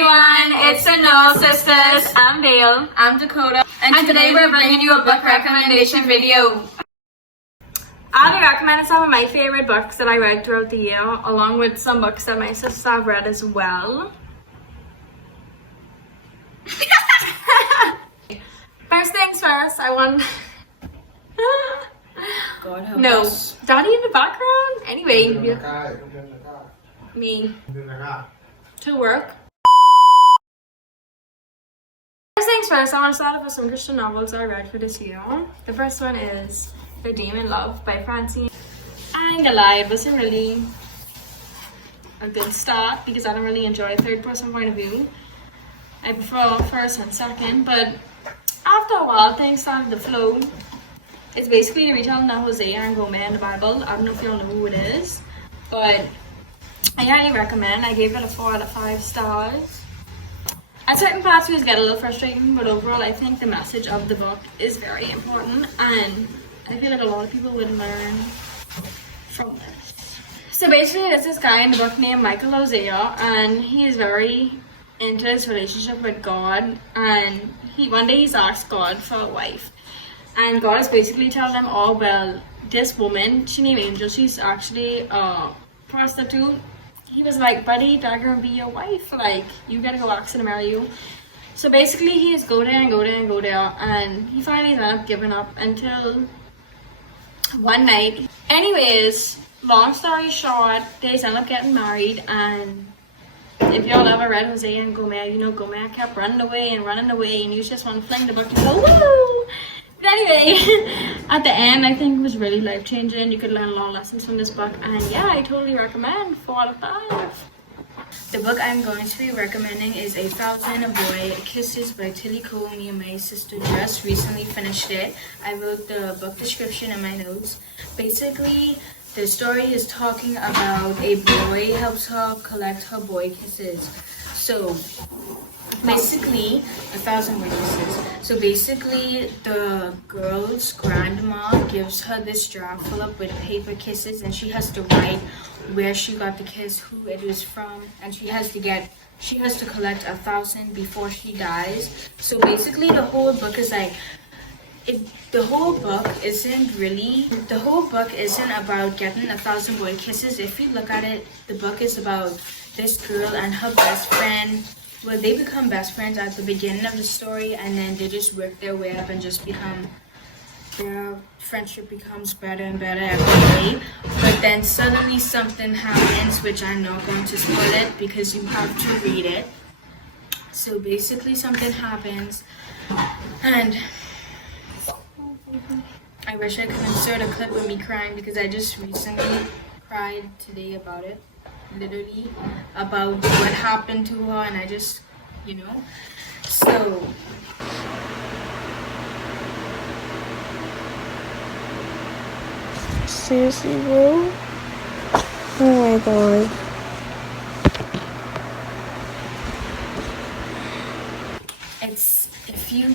everyone, it's the Knowles sisters. I'm Dayle. I'm Dakota. And today we're bringing you a book recommendation video. I'll be recommending some of my favorite books that I read throughout the year, along with some books that my sisters have read as well. First things first, I want... God help No, us. Daddy in the background? Anyway, me. To work. First things first, I want to start off with some Christian novels I read for this year. The first one is The Demon Love by Francine. I ain't gonna lie, it wasn't really a good start because I don't really enjoy a third person point of view. I prefer first and second, but after a while things started to flow. It's basically the retelling of Hosea and Gomer in the Bible. I don't know if y'all know who it is, but I highly recommend. I gave it a 4 out of 5 stars. At certain parts it was get a little frustrating, but overall I think the message of the book is very important and I feel like a lot of people would learn from this. So basically there's this guy in the book named Michael Hosea and he's very into his relationship with God, and one day he's asked God for a wife. And God is basically telling them, oh, well, this woman, she named Angel, she's actually a prostitute. He was like, buddy, that's gonna be your wife. Like, you gotta go ask her to marry you. So basically, he is go there and go there and go there. And he finally ended up giving up until one night. Anyways, long story short, they end up getting married. And if y'all ever read Hosea and Gomer, you know Gomer kept running away. And you just want to fling the book and go, woo! But anyway, at the end, I think it was really life-changing. You could learn a lot of lessons from this book. And yeah, I totally recommend 4 out of 5. The book I'm going to be recommending is A Thousand a Boy Kisses by Tilly Cole. Me and my sister just recently finished it. I wrote the book description in my notes. Basically, the story is talking about a boy helps her collect her boy kisses. So basically, A Thousand Boy Kisses. So basically, the girl's grandma gives her this jar full up with paper kisses, and she has to write where she got the kiss, who it was from, and she has to collect 1,000 before she dies. So basically, the whole book is like, the whole book isn't about getting 1,000 boy kisses. If you look at it, the book is about this girl and her best friend. Well, they become best friends at the beginning of the story, and then they just work their way up and just their friendship becomes better and better every day. But then suddenly something happens, which I'm not going to spoil it because you have to read it. So basically something happens, and I wish I could insert a clip of me crying because I just recently cried today about it. Literally about what happened to her, and I just, so seriously, bro? Oh my god. if you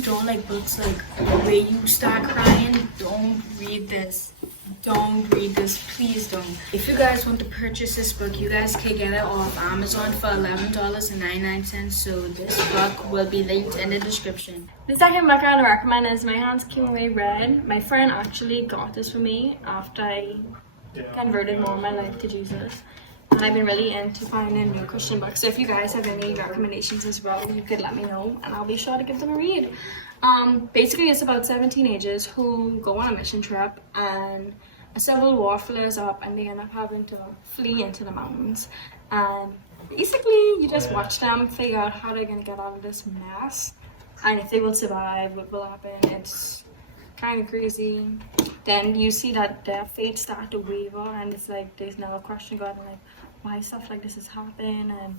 don't like books like where you start crying, don't read this. Please don't. If you guys want to purchase this book, you guys can get it off Amazon for $11.99. So this book will be linked in the description. The second book I would recommend is My Hands Came Away Red. My friend actually got this for me after I converted more of my life to Jesus. And I've been really into finding new Christian books. So if you guys have any recommendations as well, you could let me know and I'll be sure to give them a read. Basically it's about 7 teenagers who go on a mission trip and a civil war flares up and they end up having to flee into the mountains. And basically you just watch them figure out how they're going to get out of this mess. And if they will survive, what will happen. It's kind of crazy. Then you see that their fate start to waver and it's like there's never question God and like why stuff like this has happened. And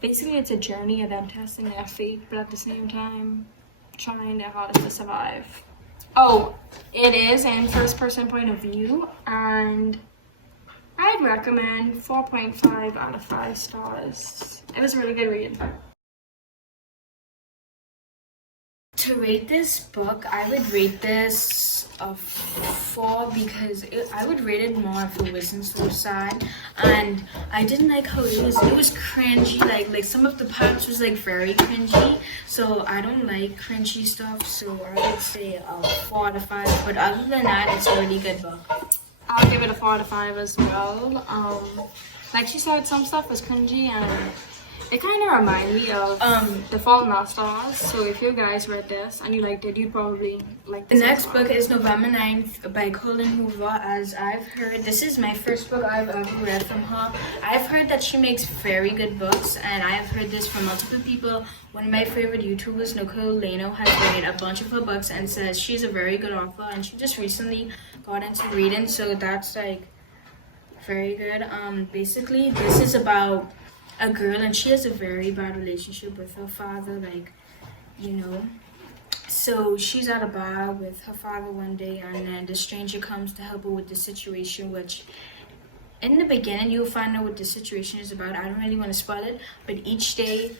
basically it's a journey of them testing their faith but at the same time trying their hardest to survive. Oh, it is in first person point of view and I'd recommend 4.5 out of 5 stars. It was a really good read. To rate this book, I would rate this a 4 because I would rate it more if it wasn't so sad. And I didn't like how it was cringy. Like some of the parts was like very cringy. So I don't like cringy stuff. So I would say a 4 out of 5. But other than that, it's a really good book. I'll give it a 4 out of 5 as well. Like she said, some stuff was cringy and it kind of reminded me of The Fault in Our Stars. So if you guys read this and you liked it, you'd probably like this. The next book is November 9th by Colin Hoover. As I've heard, this is my first book I've ever read from her. I've heard that she makes very good books, and I've heard this from multiple people. One of my favorite YouTubers, Nicole Leno, has read a bunch of her books and says she's a very good author, and she just recently got into reading, so that's like very good. Basically, this is about a girl, and she has a very bad relationship with her father, like, you know. So she's at a bar with her father one day, and then the stranger comes to help her with the situation, which in the beginning you'll find out what the situation is about. I don't really want to spoil it, but each day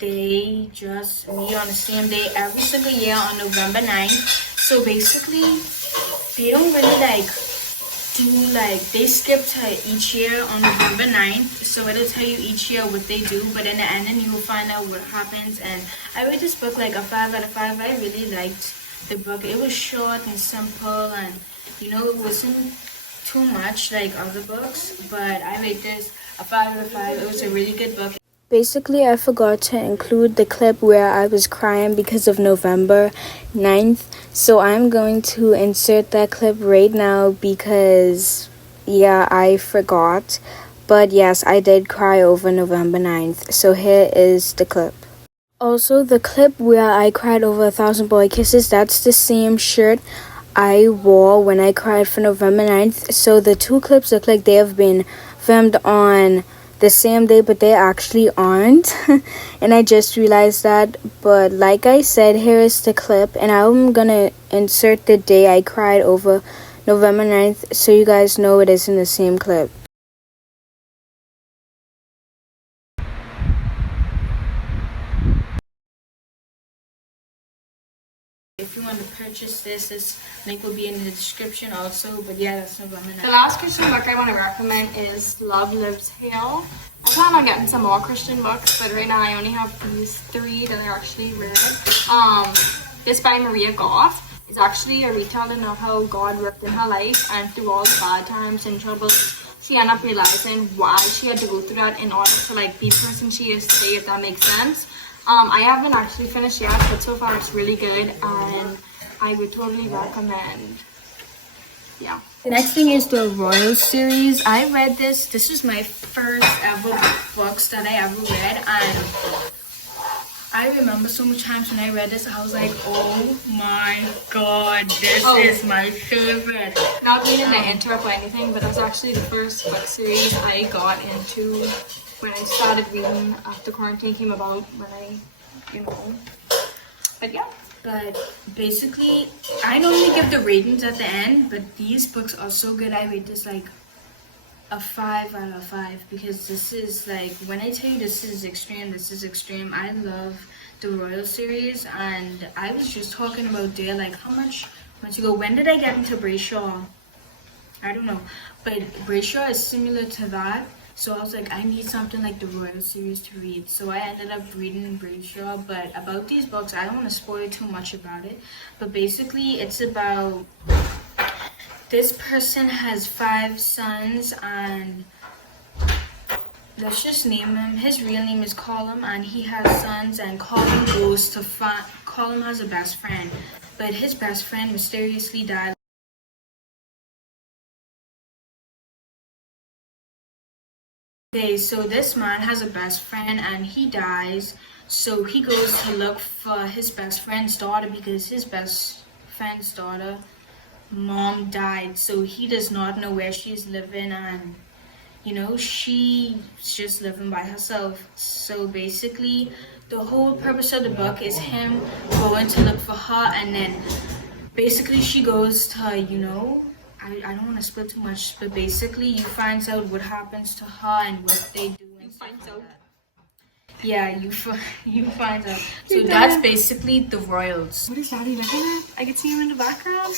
they just meet on the same day every single year on November 9th. So basically they don't really they skip to each year on November 9th, so it'll tell you each year what they do, but in the ending you will find out what happens. And I read this book like a 5 out of 5. I really liked the book. It was short and simple, and you know, it wasn't too much like other books, but I rate this a 5 out of 5. It was a really good book. Basically, I forgot to include the clip where I was crying because of November 9th. So I'm going to insert that clip right now because, yeah, I forgot. But yes, I did cry over November 9th. So here is the clip. Also, the clip where I cried over 1,000 boy kisses, that's the same shirt I wore when I cried for November 9th. So the two clips look like they have been filmed on the same day, but they actually aren't. And I just realized that. But like I said, here is the clip, and I'm gonna insert the day I cried over November 9th so you guys know it is in the same clip. If you want to purchase this link will be in the description also. But yeah, that's November 9th. The last Christian book I want to recommend is Love Lives Hale. I plan on getting some more Christian books, but right now I only have these 3 that are actually read. This by Maria Goff is actually a retelling of how God worked in her life, and through all the bad times and troubles, she ended up realizing why she had to go through that in order to like be the person she is today, if that makes sense. I haven't actually finished yet, but so far it's really good, and I would totally recommend. Yeah. The next thing is the Royal series. I read this. This is my first ever books that I ever read, and I remember so many times when I read this, I was like, oh my god, this is my favorite. Not meaning to interrupt or anything, but that's actually the first book series I got into when I started reading after quarantine came about, when I, but yeah. But basically, I normally give the ratings at the end, but these books are so good. I rate this like a 5 out of 5 because this is like, when I tell you this is extreme, this is extreme. I love the Royal series, and I was just talking about Dayle, like how much months ago. When did I get into Brayshaw? I don't know, but Brayshaw is similar to that. So I was like, I need something like the Royal series to read. So I ended up reading Brayshaw. But about these books, I don't want to spoil too much about it. But basically, it's about this person has 5 sons, and let's just name him. His real name is Colin, and he has sons. And Colin goes to Colin has a best friend, but his best friend mysteriously died. Okay, so this man has a best friend and he dies, so he goes to look for his best friend's daughter because his best friend's daughter mom died, so he does not know where she's living, and she's just living by herself. So basically the whole purpose of the book is him going to look for her, and then basically she goes to I don't want to split too much, but basically you find out what happens to her and what they do. Yeah, you find out. So that's basically the royals. What is Daddy looking at? I can see him in the background.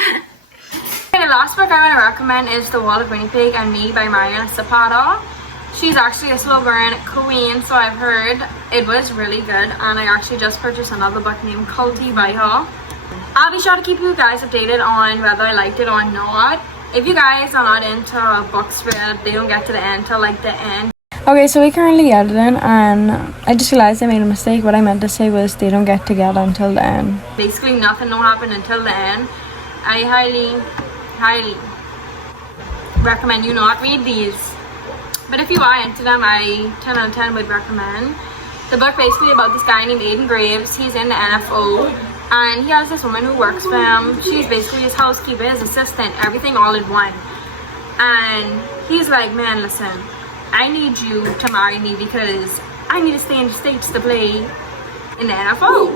Okay, the last book I want to recommend is The Wall of Winnipeg and Me by Mariana Zapata. She's actually a Slovakian queen, so I've heard it was really good, and I actually just purchased another book named Culty by her. I'll be sure to keep you guys updated on whether I liked it or not. If you guys are not into books where they don't get to the end till like the end. Okay, so we're currently editing, and I just realized I made a mistake. What I meant to say was they don't get together until the end. Basically nothing don't happen until the end. I highly recommend you not read these. But if you are into them, I 10 out of 10 would recommend. The book basically about this guy named Aiden Graves. He's in the NFO, and he has this woman who works for him. She's basically his housekeeper, his assistant, everything all in one. And he's like, man, listen, I need you to marry me because I need to stay in the States to play in the NFO.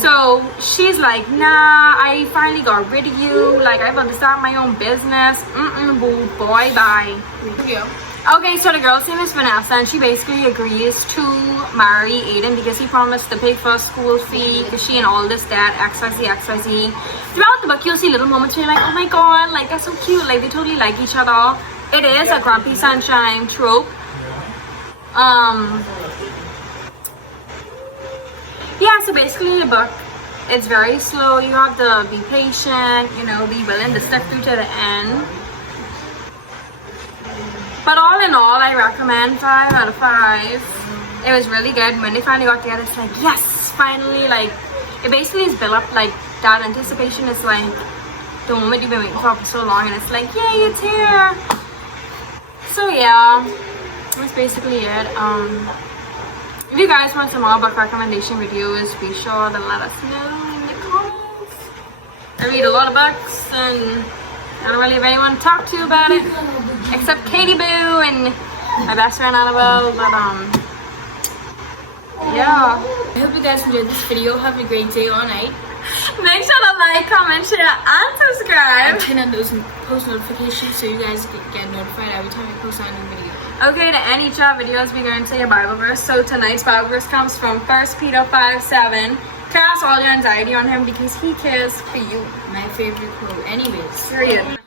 So she's like, nah, I finally got rid of you. Like, I'm about to start my own business. Boo, boy, bye. Okay, so the girl's name is Vanessa, and she basically agrees to marry Aiden because he promised to pay for school fee because she and all this debt, XYZ. Throughout the book, you'll see little moments where you're like, oh my god, like, that's so cute. Like, they totally like each other. It is a grumpy sunshine trope. Yeah, so basically the book, it's very slow. You have to be patient, you know, be willing to stick through to the end. But all in all, I recommend 5 out of 5. It was really good. When they finally got together, it's like, yes, finally. Like, it basically is built up, like, that anticipation is like the moment you've been waiting for so long, and it's like, yay, it's here. So yeah, that's basically it. If you guys want some more book recommendation videos, be sure to let us know in the comments. I read a lot of books, and I don't really have anyone to talk to about it, except Katie Boo and my best friend Annabelle. But yeah. I hope you guys enjoyed this video. Have a great day or night. Make sure to like, comment, share, and subscribe. And turn on those post notifications so you guys get notified every time I post a new video. Okay, to end each of our videos, we're going to say a Bible verse. So tonight's Bible verse comes from 1 Peter 5:7. Cast all your anxiety on him because he cares for you. My favorite quote. Anyways. Period.